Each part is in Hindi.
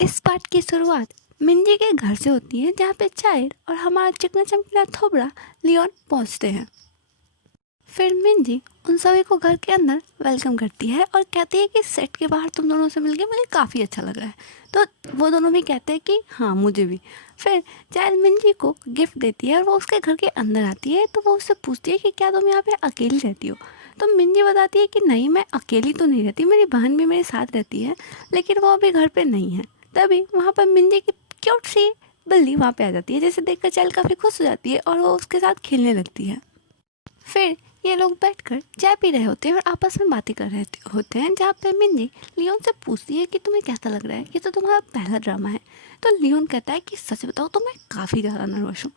इस पार्ट की शुरुआत मिंजी के घर से होती है, जहाँ पे चाइल्ड और हमारा चिकना चमकीला थोबड़ा लियोन पहुँचते हैं। फिर मिंजी उन सभी को घर के अंदर वेलकम करती है और कहती है कि सेट के बाहर तुम दोनों से मिलके मुझे काफ़ी अच्छा लग रहा है। तो वो दोनों भी कहते हैं कि हाँ मुझे भी। फिर चाइल्ड मिंजी को गिफ्ट देती है और वो उसके घर के अंदर आती है। तो वो उससे पूछती है कि क्या तुम यहाँ पे अकेली रहती हो। तो मिंजी बताती है कि नहीं, मैं अकेली तो नहीं रहती, मेरी बहन भी मेरे साथ रहती है, लेकिन वो अभी घर पर नहीं है। तभी वहाँ पर मिंजी की क्यूट सी बिल्ली वहाँ पे आ जाती है, जिसे देखकर चाइल्ड काफ़ी खुश हो जाती है और वो उसके साथ खेलने लगती है। फिर ये लोग बैठकर चाय पी रहे होते हैं और आपस में बातें कर रहे होते हैं, जहाँ पे मिंजी लियोन से पूछती है कि तुम्हें कैसा लग रहा है, ये तो तुम्हारा पहला ड्रामा है। तो लियोन कहता है कि सच बताओ तो मैं काफ़ी ज़्यादा नर्वस हूँ।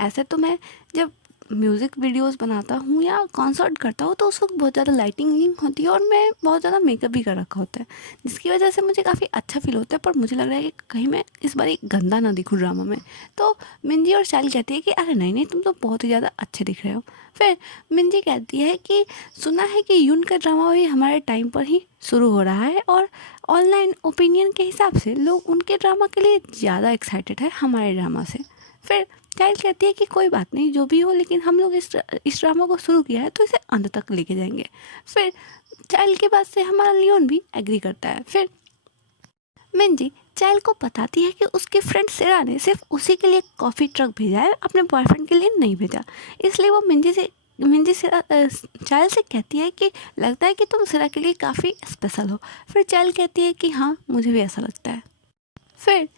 ऐसे तो मैं जब म्यूज़िक वीडियोस बनाता हूँ या कॉन्सर्ट करता हूँ तो उस वक्त बहुत ज़्यादा लाइटिंग होती है और मैं बहुत ज़्यादा मेकअप भी कर रखा होता है, जिसकी वजह से मुझे काफ़ी अच्छा फील होता है। पर मुझे लग रहा है कि कहीं मैं इस बार एक गंदा ना दिखूँ ड्रामा में। तो मिंजी और शाइल कहती है कि अरे नहीं नहीं, तुम तो बहुत ही ज़्यादा अच्छे दिख रहे हो। फिर मिंजी कहती है कि सुना है कि यून का ड्रामा भी हमारे टाइम पर ही शुरू हो रहा है और ऑनलाइन ओपिनियन के हिसाब से लोग उनके ड्रामा के लिए ज़्यादा एक्साइटेड है हमारे ड्रामा से। फिर चाइल्ड कहती है कि कोई बात नहीं, जो भी हो, लेकिन हम लोग इस ड्रामा को शुरू किया है तो इसे अंत तक लेके जाएंगे। फिर चाइल्ड के बात से हमारा लियोन भी एग्री करता है। फिर मिंजी चाइल्ड को बताती है कि उसके फ्रेंड सिरा ने सिर्फ उसी के लिए कॉफ़ी ट्रक भेजा है, अपने बॉयफ्रेंड के लिए नहीं भेजा। इसलिए वो मिंजी चाइल्ड से कहती है कि लगता है कि तुम सिरा के लिए काफ़ी स्पेशल हो। फिर चाइल्ड कहती है कि हाँ मुझे भी ऐसा लगता है। फिर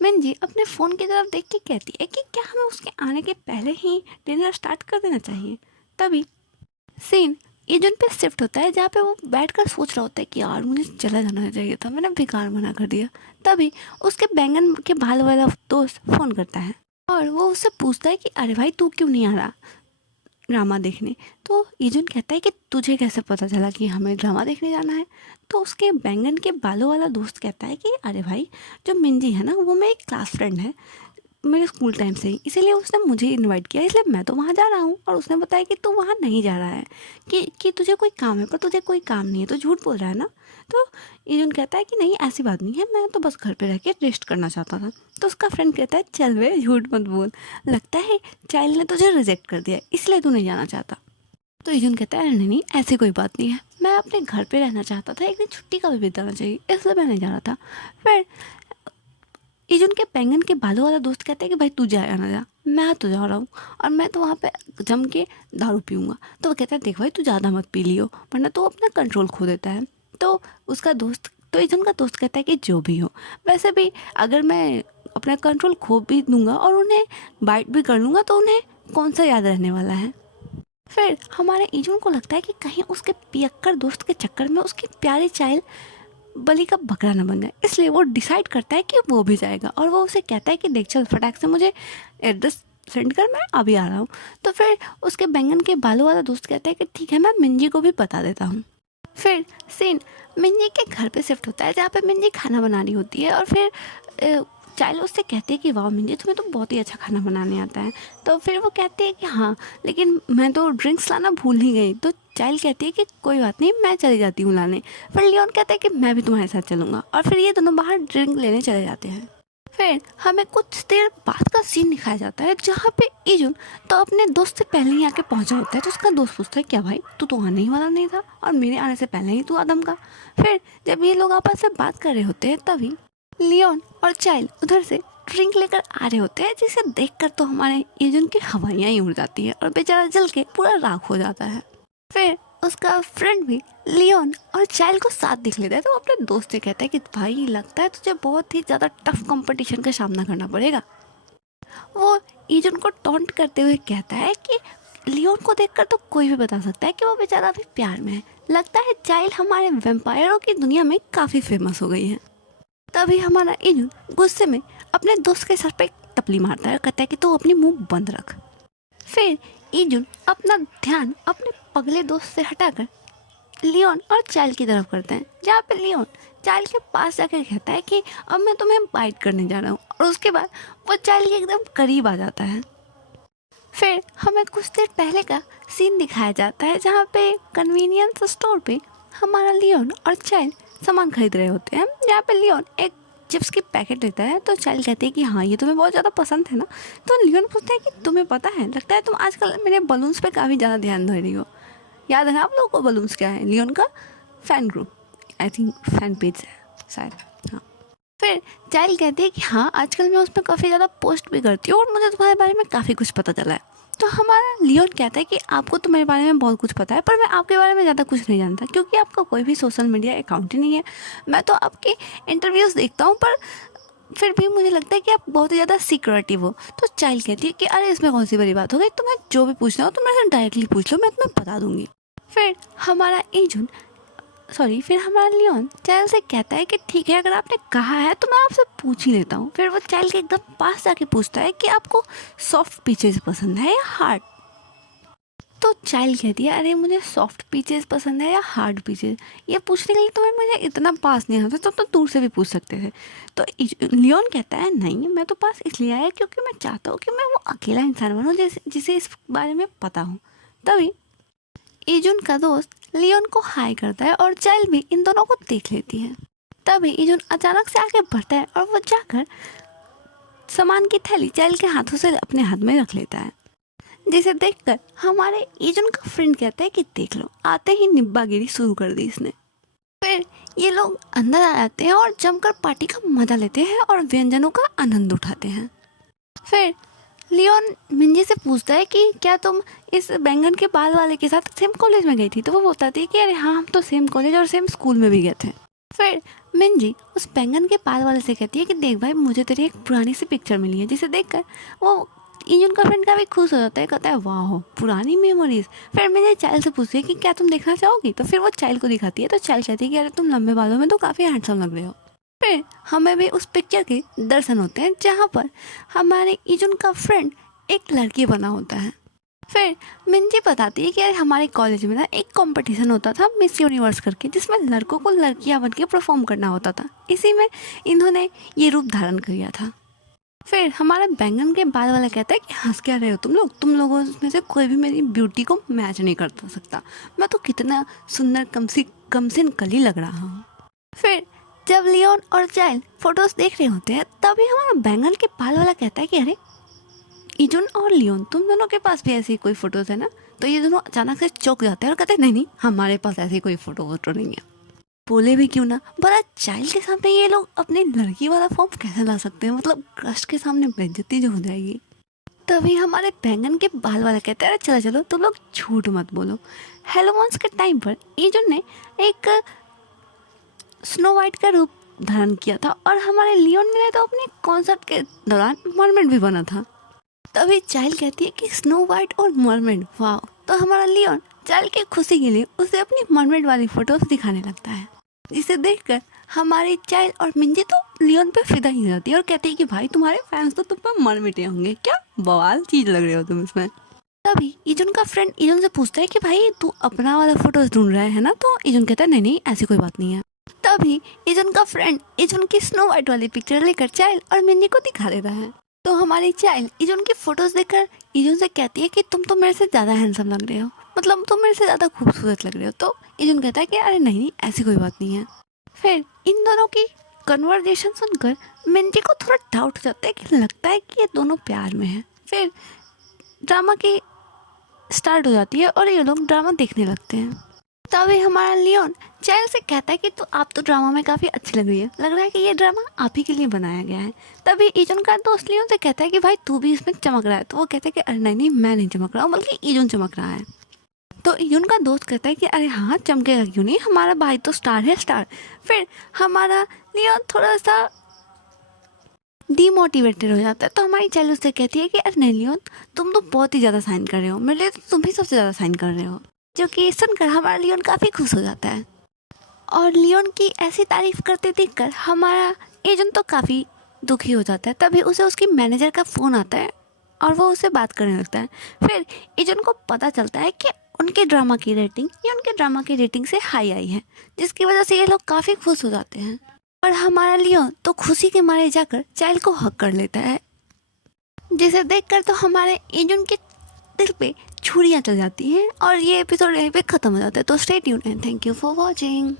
मिंजी अपने फ़ोन की तरफ देख के कहती है कि क्या हमें उसके आने के पहले ही डिनर स्टार्ट कर देना चाहिए। तभी सीन एजेंट पे शिफ्ट होता है, जहाँ पे वो बैठकर सोच रहा होता है कि यार मुझे चला जाना चाहिए था, मैंने बेकार मना कर दिया। तभी उसके बैंगन के बाल वाला दोस्त फ़ोन करता है और वो उससे पूछता है कि अरे भाई तू क्यों नहीं आ रहा ड्रामा देखने। तो एजेंट कहता है कि तुझे कैसे पता चला कि हमें ड्रामा देखने जाना है। तो उसके बैंगन के बालों वाला दोस्त कहता है कि अरे भाई, जो मिंजी है ना वो मेरी क्लास फ्रेंड है मेरे स्कूल टाइम से ही, इसीलिए उसने मुझे इनवाइट किया, इसलिए मैं तो वहाँ जा रहा हूँ। और उसने बताया कि तू वहाँ नहीं जा रहा है, कि तुझे कोई काम है, पर तुझे कोई काम नहीं है, तो झूठ बोल रहा है ना। तो इजुन कहता है कि नहीं ऐसी बात नहीं है, मैं तो बस घर पे रह के रेस्ट करना चाहता था। तो उसका फ्रेंड कहता है चल वे झूठ मत बोल, लगता है चाइल्ड ने तुझे रिजेक्ट कर दिया इसलिए तू नहीं जाना चाहता। तो इजुन कहता है नहीं नहीं ऐसी कोई बात नहीं है, मैं अपने घर पे रहना चाहता था, एक दिन छुट्टी का भी बिताना चाहिए, इसलिए मैं नहीं जा रहा था। फिर इजुन के बैंगन के बालों वाला दोस्त कहता है कि भाई तू जाया ना जा, मैं तो जा रहा हूँ और मैं तो वहाँ पे जम के दारू पीऊँगा। तो वो कहता है देख भाई तू ज़्यादा मत पी लियो, वरना तो अपना कंट्रोल खो देता है। तो उसका दोस्त तो इजुन का दोस्त कहता है कि जो भी हो, वैसे भी अगर मैं अपना कंट्रोल खो भी दूँगा और उन्हें बाइट भी कर लूँगा तो उन्हें कौन सा याद रहने वाला है। फिर हमारे इजुन को लगता है कि कहीं उसके पियक्कर दोस्त के चक्कर में उसकी प्यारी चाइल्ड बलि का बकरा न बन जाए, इसलिए वो डिसाइड करता है कि वो भी जाएगा और वो उसे कहता है कि देख चल फटाक से मुझे एड्रेस सेंड कर, मैं अभी आ रहा हूँ। तो फिर उसके बैंगन के बालों वाला दोस्त कहता है कि ठीक है मैं मिंजी को भी बता देता हूँ। फिर सीन मिंजी के घर पे शिफ्ट होता है, जहाँ पे मिंजी खाना बना रही होती है और फिर चाइल्ड उससे कहती है कि वाह मिंजी तुम्हें तो बहुत ही अच्छा खाना बनाने आता है। तो फिर वो कहती है कि हाँ लेकिन मैं तो ड्रिंक्स लाना भूल ही गई। तो चाइल्ड कहती है कि कोई बात नहीं मैं चली जाती हूँ लाने। फिर लियोन कहता है कि मैं भी तुम्हारे साथ चलूँगा और फिर ये दोनों बाहर ड्रिंक लेने चले जाते हैं। फिर हमें कुछ देर बाद का सीन दिखाया जाता है, जहाँ पे इजुन तो अपने दोस्त से पहले ही आके पहुँचा होता है। तो उसका दोस्त पूछता है क्या भाई तू तो आने ही वाला नहीं था और मेरे आने से पहले ही तू आदम का। फिर जब ये लोग आपस में बात कर रहे होते हैं तभी लियोन और चाइल्ड उधर से ड्रिंक लेकर आ रहे होते हैं, जिसे देखकर तो हमारे इजुन की हवाइयाँ ही उड़ जाती है और बेचारा जल के पूरा राख हो जाता है। फिर उसका फ्रेंड भी लियोन और चाइल्ड को साथ देख लेता है, तो अपने दोस्त से कहता है कि भाई लगता है तुझे बहुत ही ज़्यादा टफ कंपटीशन का सामना करना पड़ेगा। वो इजुन को टॉन्ट करते हुए कहता है कि लियोन को देखकर तो कोई भी बता सकता है कि वो बेचारा अभी प्यार में है, लगता है चाइल्ड हमारे वेम्पायरों की दुनिया में काफ़ी फेमस हो गई है। तभी हमारा इजुन गुस्से में अपने दोस्त के सर पे टपली मारता है और कहता है कि तू अपनी मुंह बंद रख। फिर इजुन अपना ध्यान अपने पगले दोस्त से हटाकर लियोन और चाइल्ड की तरफ करते हैं, जहाँ पे लियोन चाइल्ड के पास जाकर कहता है कि अब मैं तुम्हें बाइट करने जा रहा हूँ और उसके बाद वो चाइल्ड के एकदम करीब आ जाता है। फिर हमें कुछ देर पहले का सीन दिखाया जाता है, जहाँ पे कन्वीनियंस स्टोर पे हमारा लियोन और चाइल्ड सामान खरीद रहे होते हैं, जहाँ पे लियोन एक चिप्स की पैकेट लेता है तो चाइल्ड कहती है कि हाँ ये तुम्हें बहुत ज़्यादा पसंद है ना। तो लियोन पूछता है कि तुम्हें पता है, लगता है तुम आजकल मेरे बलून्स पे काफ़ी ज़्यादा ध्यान दे रही हो। याद है ना आप लोगों को बलून्स क्या है? लियोन का fan group, I think fan page है शायद, हाँ। फिर चाइल्ड कहती है कि हाँ आजकल मैं उस पर काफ़ी ज़्यादा पोस्ट भी करती हूँ और मुझे तुम्हारे बारे में काफ़ी कुछ पता चला है। तो हमारा लियोन कहता है कि आपको तो मेरे बारे में बहुत कुछ पता है, पर मैं आपके बारे में ज़्यादा कुछ नहीं जानता क्योंकि आपका कोई भी सोशल मीडिया अकाउंट ही नहीं है। मैं तो आपके इंटरव्यूज़ देखता हूँ, पर फिर भी मुझे लगता है कि आप बहुत ही ज़्यादा सिक्योरिटिव हो। तो चाइल्ड कहती है कि अरे इसमें कौन सी बड़ी बात हो गई, तुम्हें जो भी पूछना हो तो मेरे से डायरेक्टली पूछ लो, मैं तुम्हें बता दूँगी। फिर हमारा लियोन चाइल्ड से कहता है कि ठीक है, अगर आपने कहा है तो मैं आपसे पूछ ही लेता हूँ। फिर वो चाइल्ड के एकदम पास जाके पूछता है कि आपको सॉफ्ट पीचेस पसंद है या हार्ड। तो चाइल्ड कहती है अरे मुझे सॉफ्ट पीचेस पसंद है या हार्ड पीचेस, ये पूछने के लिए तुम्हें मुझे इतना पास नहीं आता, तो दूर से भी पूछ सकते थे। तो लियोन कहता है नहीं, मैं तो पास इसलिए आया क्योंकि मैं चाहता हूँ कि मैं वो अकेला इंसान बनूँ जिसे इस बारे में पता हो। तभी इजुन का दोस्त लियोन को हाई करता है और चाइल्ड भी इन दोनों को देख लेती है। तभी इजुन अचानक से आगे बढ़ता है और वो जाकर सामान की थैली चाइल्ड के हाथों से अपने हाथ में रख लेता है, जिसे देखकर हमारे इजुन का फ्रेंड कहता है कि देख लो, आते ही निब्बागिरी शुरू कर दी इसने। फिर ये लोग अंदर आ जाते हैं और जमकर पार्टी का मजा लेते हैं और व्यंजनों का आनंद उठाते हैं। फिर लियोन मिंजी से पूछता है कि क्या तुम इस बैंगन के बाल वाले के साथ सेम कॉलेज में गई थी? तो वो बताती है कि अरे हाँ, हम तो सेम कॉलेज और सेम स्कूल में भी गए थे। फिर मिंजी उस बैंगन के बाल वाले से कहती है कि देख भाई, मुझे तेरी एक पुरानी सी पिक्चर मिली है, जिसे देखकर वो इजुन का फ्रेंड काफ़ी खुश हो जाता है, कहता है वाह पुरानी मेमोरीज। फिर मिंजी चाइल्ड से पूछती है कि क्या तुम देखना चाहोगी? तो फिर वो चाइल्ड को दिखाती है, तो चाइल्ड कहती है कि अरे तुम लंबे बालों में तो काफ़ी हैंडसम लग रहे हो। फिर हमें भी उस पिक्चर के दर्शन होते हैं जहाँ पर हमारे इजुन का फ्रेंड एक लड़की बना होता है। फिर मिंजी बताती है कि यार हमारे कॉलेज में ना एक कंपटीशन होता था मिस यूनिवर्स करके, जिसमें लड़कों को लड़कियां बन के परफॉर्म करना होता था। इसी में इन्होंने ये रूप धारण किया था। फिर हमारा बैंगन के बाल वाला कहता है कि हंस क्या रहे हो तुम लोगों में से कोई भी मेरी ब्यूटी को मैच नहीं कर सकता, मैं तो कितना सुंदर कमसिन कली लग रहा हूँ। फिर जब लियोन और चाइल्ड फोटोज देख रहे होते हैं तभी हमारा बैंगन के बाल वाला कहता है कि अरे इजुन और लियोन, तुम दोनों के पास भी ऐसी कोई फोटोज है ना? तो ये दोनों अचानक से चौंक जाते हैं और कहते हैं नहीं हमारे पास ऐसी कोई फोटो नहीं है। बोले भी क्यों ना, बड़ा चाइल्ड के सामने ये लोग अपनी लड़की वाला फॉर्म कैसे ला सकते हैं? मतलब क्रश के सामने बेइज्जती जो हो जाएगी। तभी हमारे बैंगन के बाल वाला कहते हैं अरे चलो तुम लोग झूठ मत बोलो। हेलोमोन्स के टाइम पर इजुन ने एक स्नो वाइट का रूप धारण किया था और हमारे लियोन ने तो अपने कॉन्सर्ट के दौरान मरमेड भी बना था। तभी चाइल्ड कहती है कि स्नो वाइट और मरमेड, वाह। तो हमारा लियोन चाइल्ड की खुशी के लिए उसे अपनी मरमेड वाली फोटोज दिखाने लगता है, जिसे देखकर हमारी चाइल्ड और मिंजी तो लियोन पे फिदा ही हो जाती है और कहती है कि भाई तुम्हारे फैंस तो तुम पर मरमिटे होंगे, क्या बवाल चीज लग रहे हो तुम इसमें। तभी इजुन का फ्रेंड इजुन से पूछता है कि भाई तू अपना वाला फोटोज ढूंढ रहा है ना? तो इजुन कहता है नहीं ऐसी कोई बात नहीं है। तभी इजुन का फ्रेंड इजुन की स्नो वाइट वाली पिक्चर लेकर चाइल्ड और मिंजी को दिखा देता है। तो हमारी चाइल्ड इजुन की फोटोज देखकर इजुन से कहती है कि तुम तो मेरे से ज़्यादा हैंडसम लग रहे हो, मतलब तुम मेरे से ज़्यादा खूबसूरत लग रहे हो। तो इजुन कहता है कि अरे नहीं ऐसी कोई बात नहीं है। फिर इन दोनों की कन्वर्जेशन सुनकर मिंजी को थोड़ा डाउट हो जाता है कि लगता है कि ये दोनों प्यार में हैं। फिर ड्रामा की स्टार्ट हो जाती है और ये लोग ड्रामा देखने लगते हैं। तभी हमारा लियोन चाइल्ड से कहता है कि तो आप तो ड्रामा में काफ़ी अच्छी लग रही है, लग रहा है कि ये ड्रामा आप ही के लिए बनाया गया है। तभी इजुन का दोस्त लियोन से कहता है कि भाई तू भी इसमें चमक रहा है। तो वो कहता है कि अरे नहीं मैं नहीं चमक रहा हूँ, बल्कि इजुन चमक रहा है। तो इजुन का दोस्त कहता है कि अरे हाँ चमकेगा क्यों नहीं, हमारा भाई तो स्टार है स्टार। फिर हमारा लियोन थोड़ा सा डीमोटिवेटेड हो जाता है। तो हमारी चाइल्ड उससे कहती है कि अरे नहीं लियोन, तुम तो बहुत ही ज़्यादा साइन कर रहे हो, मेरे लिए तो तुम ही सबसे ज़्यादा साइन कर रहे हो। जो कि सुनकर हमारा लियोन काफ़ी खुश हो जाता है और लियोन की ऐसी तारीफ करते देखकर हमारा इजुन तो काफ़ी दुखी हो जाता है। तभी उसे उसकी मैनेजर का फ़ोन आता है और वो उससे बात करने लगता है। फिर इजुन को पता चलता है कि उनके ड्रामा की रेटिंग या उनके ड्रामा की रेटिंग से हाई आई है, जिसकी वजह से ये लोग काफ़ी खुश हो जाते हैं। और हमारा लियोन तो खुशी के मारे जाकर चाइल्ड को हक कर लेता है, जिसे देखकर तो हमारे इजुन के दिल पे छुरियाँ चल जाती हैं और ये एपिसोड यहीं पे ख़त्म हो जाता है। तो stay tuned and thank you for watching.